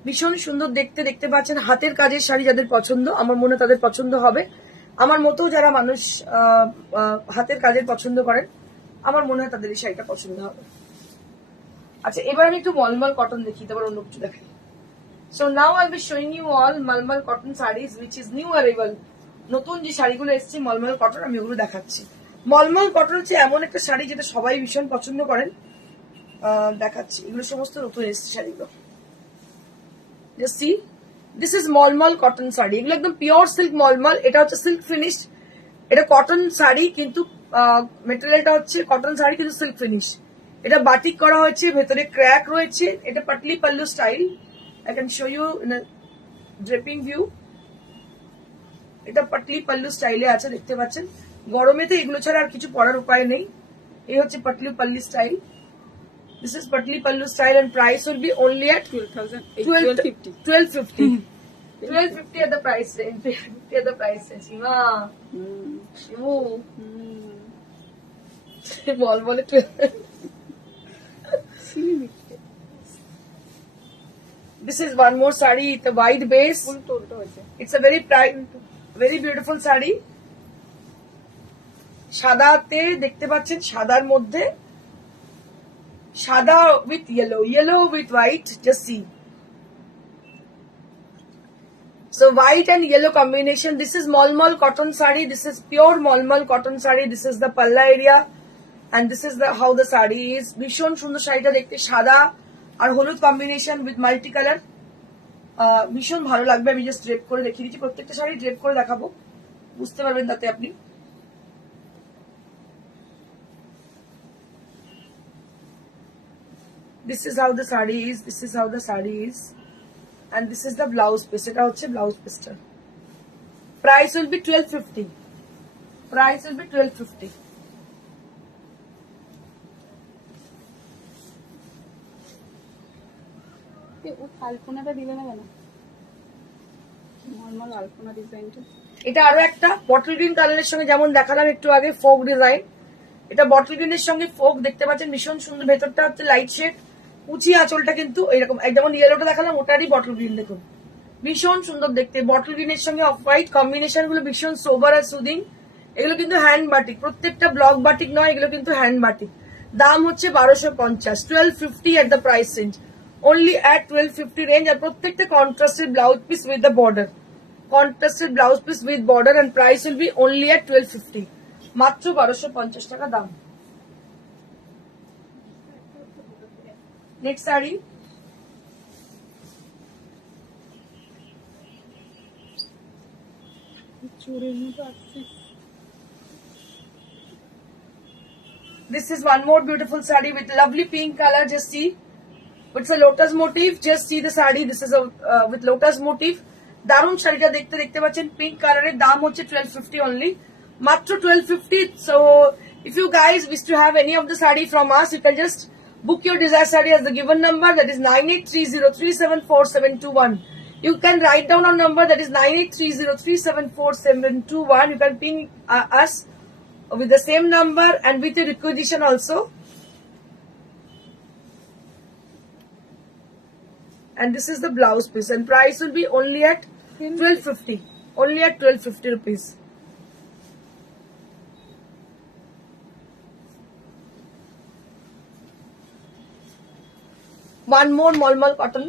ভীষণ সুন্দর দেখতে। দেখতে পাচ্ছেন হাতের কাজের শাড়ি যাদের পছন্দ, আমার মনে তাদের পছন্দ হবে। আমার মতো যারা মানুষ হাতের কাজের পছন্দ করেন, আমার মনে হয় তাদের এই শাড়িটা পছন্দ হবে। আচ্ছা, এবার আমি একটু মলমল কটন দেখি, তারপর অন্য কিছু দেখাই। So now I'll be showing you all মলমল cotton sarees which is new arrival. নতুন যে শাড়িগুলো এসেছে মলমল কটন, আমি ওগুলো দেখাচ্ছি। মলমল কটন হচ্ছে এমন একটা শাড়ি যেটা সবাই ভীষণ পছন্দ করেন। দেখাচ্ছি, এগুলো সমস্ত নতুন এসেছে শাড়িগুলো। Just see, this is malmal cotton sari. এগুলো একদম পিওর সিল্ক মলমল। এটা হচ্ছে সিল্ক ফিনিশ। এটা কটন শাড়ি কিন্তু মেটেরিয়ালটা হচ্ছে কটন শাড়ি কিন্তু সিল্ক ফিনিশ। এটা বাটিক করা হয়েছে, ভেতরে ক্র্যাক রয়েছে। এটা পাটলি pallu style. I can show you in a draping view. এটা পাটলি পাল্লু স্টাইলে আছে, দেখতে পাচ্ছেন। গরমেতে এগুলো ছাড়া আর কিছু পরার উপায় নেই। এই হচ্ছে পাটলি pallu style. This is patli pallu style, and price will be only at 1250. 1250 at the price range. 1250 at the price range. Shima. Shimu. Bol 12. This is one more sari with a wide base. It's a very beautiful sari. সাদাতে দেখতে পাচ্ছেন, সাদার মধ্যে সাদা with yellow, yellow with white. Just see. So white and yellow combination. This is Malmal cotton sari. This is pure Malmal cotton sari. This is the palla area, and this is the how the sari is. ভীষণ সুন্দর শাড়িটা দেখতে, সাদা আর হলুদ combination with multi colour. ভীষণ ভালো লাগবে। আমি জাস্ট ড্রেপ করে দেখিয়ে দিচ্ছি, প্রত্যেকটা শাড়ি ড্রেপ করে দেখাবো, বুঝতে পারবেন তাতে আপনি। This is how the sari is. This is how the sari is. And this is the blouse piece. এটা হচ্ছে blouse piece. Price will be 1250. Price will be 1250. ও আলপনাটা দিলে না কেন? নরমাল আলপনা ডিজাইনটা। এটা আরো একটা বটল গ্রিন কালারের সঙ্গে যেমন দেখালাম একটু আগে ফোক ডিজাইন, এটা বটল গ্রিনের সঙ্গে ফোক দেখতে পাচ্ছেন, ভীষণ সুন্দর। ভেতরটা হচ্ছে লাইট শেড, উঁচি আঁচলটা কিন্তু এরকম, যেমন ইয়েলোটা দেখালাম ওটারই বটল গ্রিন, দেখুন ভীষণ সুন্দর দেখতে। বটল গ্রিনের সঙ্গে অফ হোয়াইট কম্বিনেশন গুলো ভীষণ সোবার আর সুদিং। এগুলো কিন্তু হ্যান্ড বাটিক, প্রত্যেকটা ব্লক বাটিক নয়, এগুলো কিন্তু হ্যান্ড বাটিক। দাম হচ্ছে 1250, 1250 at the price range, only at 1250 range। আর প্রত্যেকটা contrasted blouse piece with the border, contrasted blouse piece with border, and price will be only at 1250, মাত্র 1250 টাকা দাম। নেক্সট শাড়ি, চুড়ির মতো আসছে। this is one more beautiful sari with lovely pink color. Just see, it's a lotus motif. Just see the sari. This is a with lotus motif. দারুন শাড়িটা দেখতে, দেখতে পাচ্ছেন পিঙ্ক কালারের। দাম হচ্ছে 1250 only, মাত্র 1250। So if you guys wish to have any of the sari from us, you can just book your desired sari as the given number, that is 9830374721. You can write down our number, that is 9830374721. You can ping us with the same number and with a requisition also. And this is the blouse piece, and price will be only at 1250, only at 1250 rupees. One more Malmal cotton,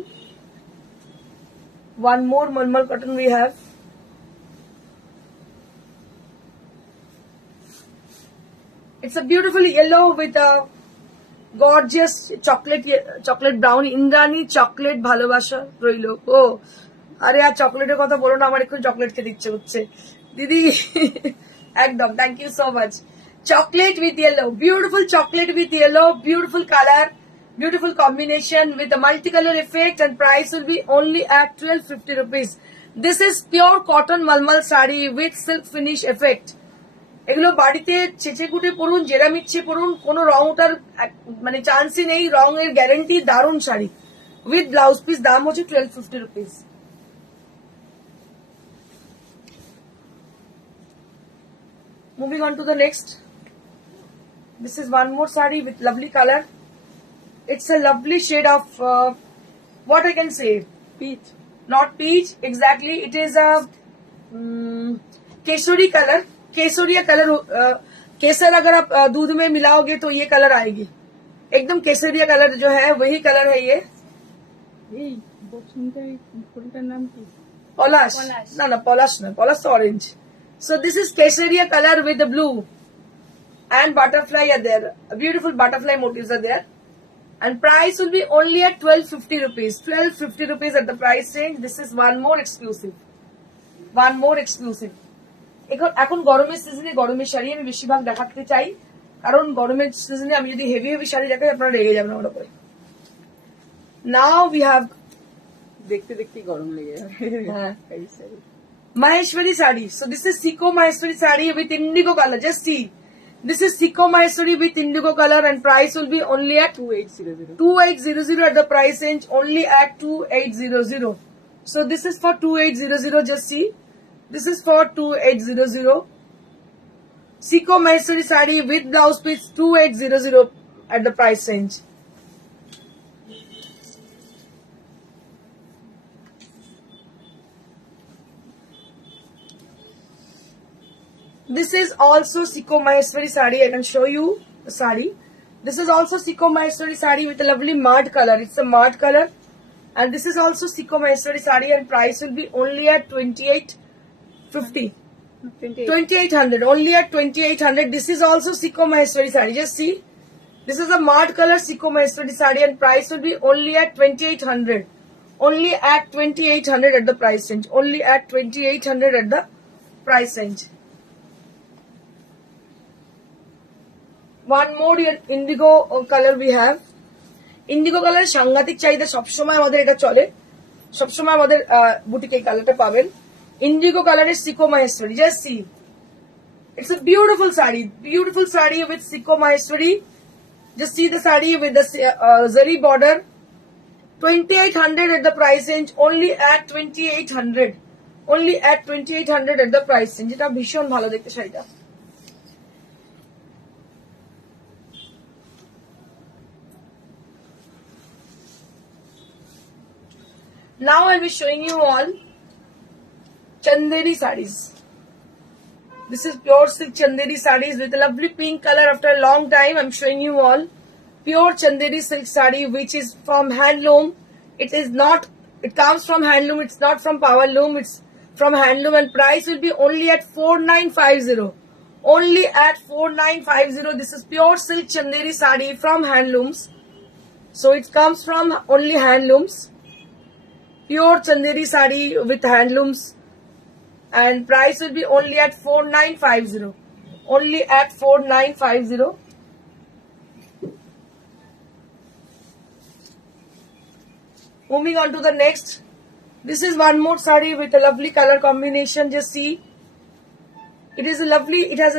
one more Malmal cotton we have. It's a beautiful yellow with a gorgeous chocolate brown, Indrani চকলেট ভালোবাসা রইল। ও আরে আর চকলেটের কথা বলো না, আমার এখন চকলেট খেতে ইচ্ছে হচ্ছে দিদি। একদম, thank you so much. Chocolate with yellow, beautiful chocolate with yellow, beautiful colour, beautiful combination with a multicolor effect, and price will be only at 1250 rupees. This is pure cotton malmal sari with silk finish effect. এগুলো বাড়িতে ছেঁচে কুটে পরুন, জেরা মিচ্ছে পরুন, কোনো রং ওঠার মানে চান্সই নেই, রঙের গ্যারেন্টি। দারুণ শাড়ি উইথ ব্লাউজ পিস, দাম হচ্ছে 1250 rupees. Moving on to the next. This is one more sari with lovely color. It's a lovely shade of what I can say, peach, not peach exactly. It is a kesari colour, kesariya colour. केसर अगर आप दूध में मिलाओगे तो ये कलर आएगी, एकदम केसरिया कलर जो है वही कलर है ये। ফুলটার নাম কি? पलाश ना, पलाश ना, palash orange. So this is kesariya color with the blue and butterfly are there, beautiful butterfly motifs are there, and price will be only at 1250 rupees, 1250 rupees at the price range. This is one more exclusive, one more exclusive. এখন গরমের সিজনে গরমের শাড়ি আমি বেশিরভাগ দেখাতে চাই, কারণ গরমের সিজনে আমি যদি হেভি হেভি শাড়ি দেখাই আপনারা রেগে যাবেন আমার উপরে। নাও উই হ্যাভ, দেখতে দেখতে গরম লেগে যাবে। হ্যাঁ, এই sari Maheshwari sari. So this is Siko Maheshwari sari with indigo color. Just see, this is Siko Maheshwari with indigo color, and price will be only at 2800, 2800 at the price range, only at 2800. So this is for 2800. Just see, this is for 2800. Siko Maheshwari sari with blouse piece, 2800 at the price range. This is also Siko Maheshwari sari. I can show you the sari. This is also Siko Maheshwari sari with a lovely mud color. It's a mud color. And this is also Siko Maheshwari sari and price will be only at 2850. 2800. Only at 2800. This is also Siko Maheshwari sari. Just see. This is a mud color Siko Maheshwari sari and price will be only at 2800. Only at 2800 at the price range. Only at 2800 at the price range. One more indigo color we have. Indigo color সাংঘাতিক চাহিদা সবসময় আমাদের এটা চলে, সবসময় আমাদের বুটিকে এই কালারটা পাবেন। ইন্ডিগো কালারের Siko Maheshwari, just see, it's a beautiful sari with Siko Maheshwari. Just see the sari with the zari border. 2800 at the price range. Only at 2800. Only at 2800 at the price range. এটা ভীষণ ভালো দেখতে শাড়িটা। Now I will be showing you all Chanderi sarees. This is pure silk Chanderi sarees with a lovely pink color. After a long time, I'm showing you all pure Chanderi silk saree, which is from handloom. It is not. It comes from handloom. It's not from power loom. It's from handloom, and price will be only at 4950. Only at 4950. This is pure silk Chanderi saree from handlooms. So it comes from only handlooms. Pure Chanderi sari with handlooms, and price will be only at 4950. Only at 4950. Moving on to the next. This is one more sari with a lovely color combination. Just see. It has a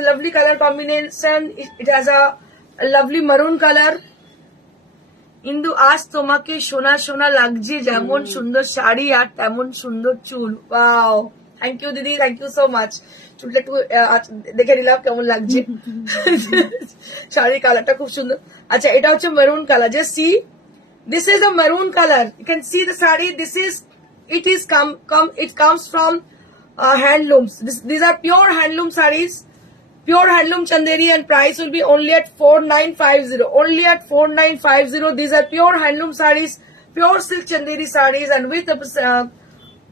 lovely color combination. It has a lovely maroon color. ইন্দু আজ তোমাকে সোনা সোনা লাগছে, যেমন সুন্দর শাড়ি আর তেমন সুন্দর চুল। ওয়াও, থ্যাংক ইউ দিদি, থ্যাংক ইউ সো মাচ। চুলটা একটু দেখে নিলাম কেমন লাগছে। শাড়ির কালারটা খুব সুন্দর। আচ্ছা, এটা হচ্ছে maroon colour. Just see, this is a maroon colour. You can see the sari. It comes from handlooms. These are pure handloom sarees. Pure handloom Chanderi, and price will be only at 4950. Only at 4950. These are pure handloom sarees, pure silk Chanderi sarees, and with a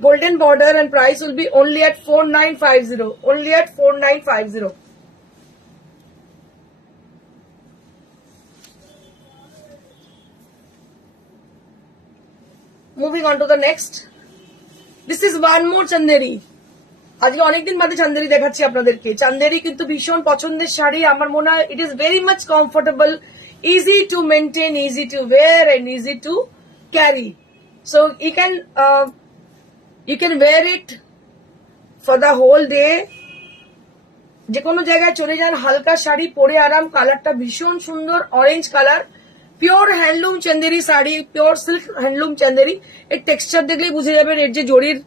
golden border, and price will be only at 4950. Only at 4950. Moving on to the next. This is one more Chanderi. আজকে অনেকদিন বাদে চান্দেরি দেখাচ্ছি আপনাদেরকে। চান্দেরি কিন্তু ভীষণ পছন্দের শাড়ি। আমার মনে হয় it is very much comfortable, easy to maintain, easy to wear, and easy to carry. So you can wear it for the whole day. যে কোনো জায়গায় চলে যান, হালকা শাড়ি পরে আরাম। কালারটা ভীষণ সুন্দর, orange colour. Pure handloom Chanderi sari, pure silk handloom Chanderi. এর টেক্সচার দেখলেই বুঝে যাবেন, এর যে জরির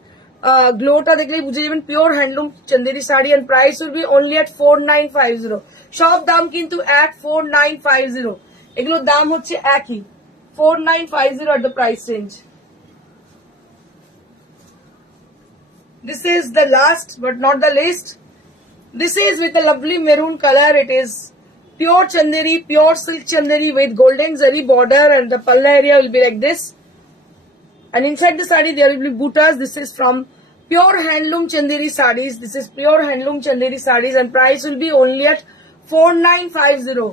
গ্লোটা দেখলেই বুঝে যাবেন pure handloom Chanderi sari, and price will be only at 4950। সব দাম কিন্তু at 4950। এগুলোর দাম হচ্ছে একই, 4950 at the price range. This is the last but not the least. This is with a lovely maroon color. It is pure Chanderi, pure silk Chanderi with golden zari border, and the palla area will be like this. And inside the sari there will be buttas. This is from pure handloom Chanderi sarees. This is pure handloom Chanderi sarees, and price will be only at 4950.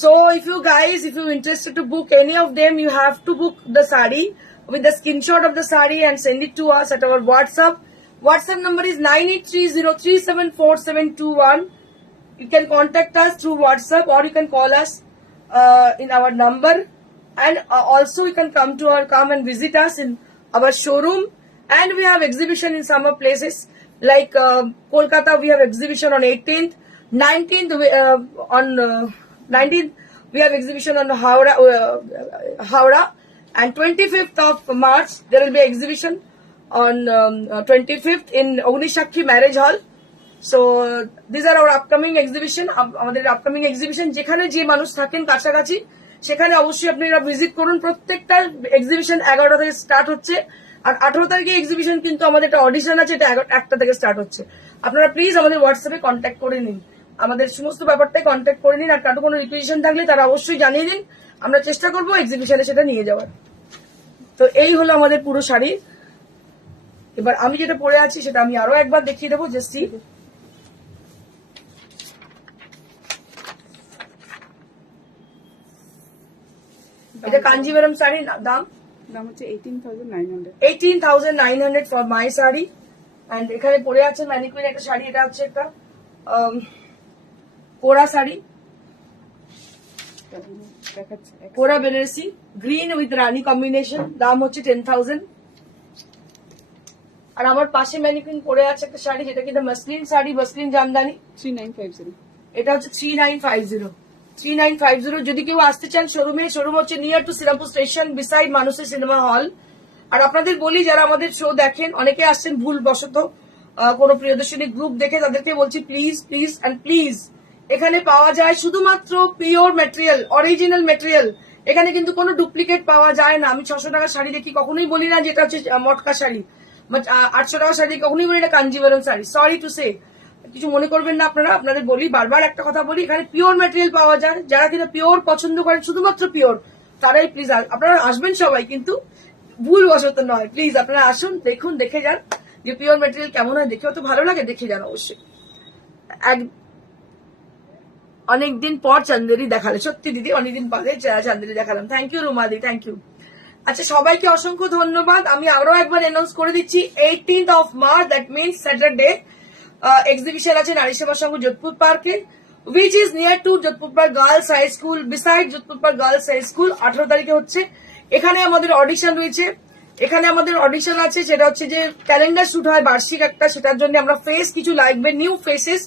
So if you're interested to book any of them, you have to book the sari with the screenshot of the sari and send it to us at our WhatsApp. WhatsApp number is 9830374721. You can contact us through WhatsApp, or you can call us in our number. And also you can come and visit us in our showroom. And we have exhibition in some places like Kolkata. We have exhibition on 18th, 19th on 19th we have exhibition on Howrah, and 25th of March there will be exhibition on 25th in Ognishakhi Marriage Hall. So these are our upcoming exhibition. আমাদের upcoming exhibition যেখানে যে মানুষ থাকেন কাছাকাছি সেখানে অবশ্যই আপনারা ভিজিট করুন। প্রত্যেকটা এক্সিবিশন 11টা থেকে স্টার্ট হচ্ছে, আর 18 তারিখে এক্সিবিশন কিন্তু আমাদের একটা অডিশন আছে, এটা 1টা থেকে স্টার্ট হচ্ছে। আপনারা প্লিজ আমাদের হোয়াটসঅ্যাপে কন্ট্যাক্ট করে নিন। আমাদের সমস্ত ব্যাপারটাই কন্ট্যাক্ট করে নিন, আর কারো কোনো রিকুয়েশন থাকলে তারা অবশ্যই জানিয়ে দিন, আমরা চেষ্টা করবো এক্সিবিশনে সেটা নিয়ে যাওয়ার। তো এই হলো আমাদের পুরো শাড়ি। এবার আমি যেটা পরে আছি সেটা আমি আরো একবার দেখিয়ে দেবো, জাস্ট সি। এটা কাঞ্জিভারাম শাড়ির দাম দাম হচ্ছে 18,900। 18,900 ফর মাই শাড়ি। এন্ড এখানে পরে আছে ম্যানিকুইন একটা শাড়ি, এটা হচ্ছে একটা কোরা শাড়ি, দেখাচ্ছে kora Banarasi green with rani combination, দাম হচ্ছে 10,000। আর আমার পাশে ম্যানিকুইন পরে আছে একটা শাড়ি, যেটা কিন্তু মসলিন শাড়ি, মসলিন জামদানি, 3950। এটা হচ্ছে 3950। 3950। যদি কেউ আসতে চান শোরুমে, শোরুম হচ্ছে near to Srirampur station, beside মানুষের সিনেমা হল। আর আপনাদের বলি, যারা আমাদের শো দেখেন, অনেকে আসছেন ভুল বশত কোনো প্রিয়দর্শনী গ্রুপ দেখে, তাদেরকে বলছি প্লিজ প্লিজ অ্যান্ড প্লিজ, এখানে পাওয়া যায় শুধুমাত্র পিওর ম্যাটেরিয়াল, অরিজিনাল ম্যাটেরিয়াল। এখানে কিন্তু কোনো ডুপ্লিকেট পাওয়া যায় না। আমি 600 টাকার শাড়ি দেখি কখনোই বলি না যেটা হচ্ছে মটকা শাড়ি, 800 টাকার শাড়ি কখনোই বলি না কাঞ্জিভারাম শাড়ি। সরি টু সে, কিছু মনে করবেন না আপনারা, আপনাদের বলি, বারবার একটা কথা বলি, এখানে পিওর ম্যাটেরিয়াল পাওয়া যায়। যারা কিনা পিওর পছন্দ করেন, শুধুমাত্র পিওর, তারাই প্লিজ আপনারা আসবেন সবাই, কিন্তু ভুল বশত নয়। প্লিজ আপনারা আসুন, দেখুন, দেখে যান যে পিওর ম্যাটেরিয়াল কেমন হয়। দেখেও তো ভালো লাগে, দেখে যান অবশ্যই। অনেকদিন পর চান্দেরি দেখালে, সত্যি দিদি অনেকদিন পরে চান্দেরি দেখালাম। থ্যাংক ইউ রুমাদি, থ্যাংক ইউ। আচ্ছা, সবাইকে অসংখ্য ধন্যবাদ। আমি আরো একবার অ্যানাউন্স করে দিচ্ছি, 18th of March, that means Saturday, exhibition আছে নারী সেবা সংঘ যোধপুর পার্কে, which is near to Jodhpur park girls high school, beside Jodhpur park girls high school. 18 তারিখে হচ্ছে। এখানে আমাদের অডিশন রয়েছে, এখানে আমাদের অডিশন আছে, সেটা হচ্ছে যে ক্যালেন্ডার শুট হয় বার্ষিক একটা, সেটার জন্য আমরা ফেস কিছু লাগবে, নিউ ফেসেস।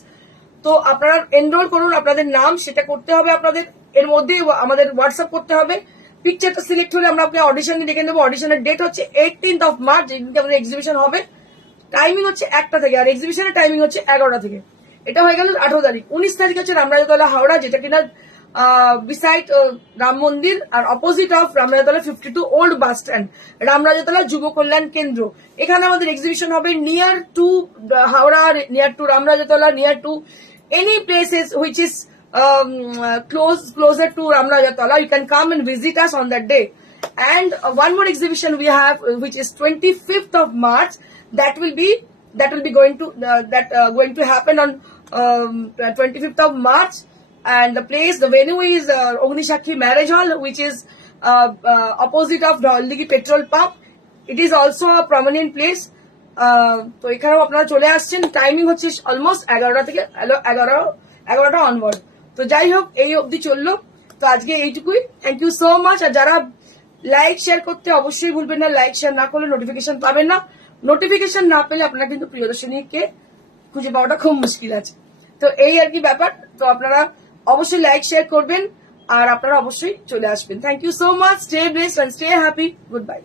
তো আপনারা এনরোল করুন, আপনাদের নাম সেটা করতে হবে আপনাদের, এর মধ্যে আমাদের হোয়াটসঅ্যাপ করতে হবে। পিকচারটা সিলেক্ট হলে আমরা আপনাকে অডিশনে ডেকে নেবো। অডিশনের ডেট হচ্ছে 18th of March, যেদিনকে আমাদের এক্সিবিশন হবে। টাইমিং হচ্ছে 1টা থেকে, আর এক্সিবিশনের টাইমিং হচ্ছে 11টা থেকে। এটা হয়ে গেল 18 তারিখ। 19 তারিখ হচ্ছে রামরাজাতলা হাওড়া, যেটা কিনা বিসাইড রাম মন্দির আর opposite of Ramrajatala 52 old bus stand, Ramrajatala Yuba Kalyan Kendra. এখানে আমাদের এক্সিবিশন হবে near to Howrah, near to Ramrajatala, near to any places which is closer to Ramrajatala. You can come and visit us on that day. And one more exhibition we have, which is 25th of March. That will be going to happen on 25th of March. And the place, the venue is Ognishakhi Marriage Hall, which is opposite of Dholdigi petrol pump. It is also a prominent place. তো এখানেও আপনারা চলে আসছেন। টাইমিং হচ্ছে অলমোস্ট 11টা থেকে 11টা অনওয়ার্ড। তো যাই হোক, এই অবধি চললো। তো আজকে এইটুকুই। Thank you so much. আর যারা লাইক শেয়ার করতে অবশ্যই ভুলবেন না, লাইক শেয়ার না করলে নোটিফিকেশন পাবেন না। নোটিফিকেশন না পেলে আপনারা কিন্তু প্রিয়দর্শনীকে খুঁজে পাওয়াটা খুব মুশকিল আছে। তো এই আর কি ব্যাপার। তো আপনারা অবশ্যই লাইক শেয়ার করবেন, আর আপনারা অবশ্যই চলে আসবেন। Thank you so much. Stay blessed and stay happy. Good bye.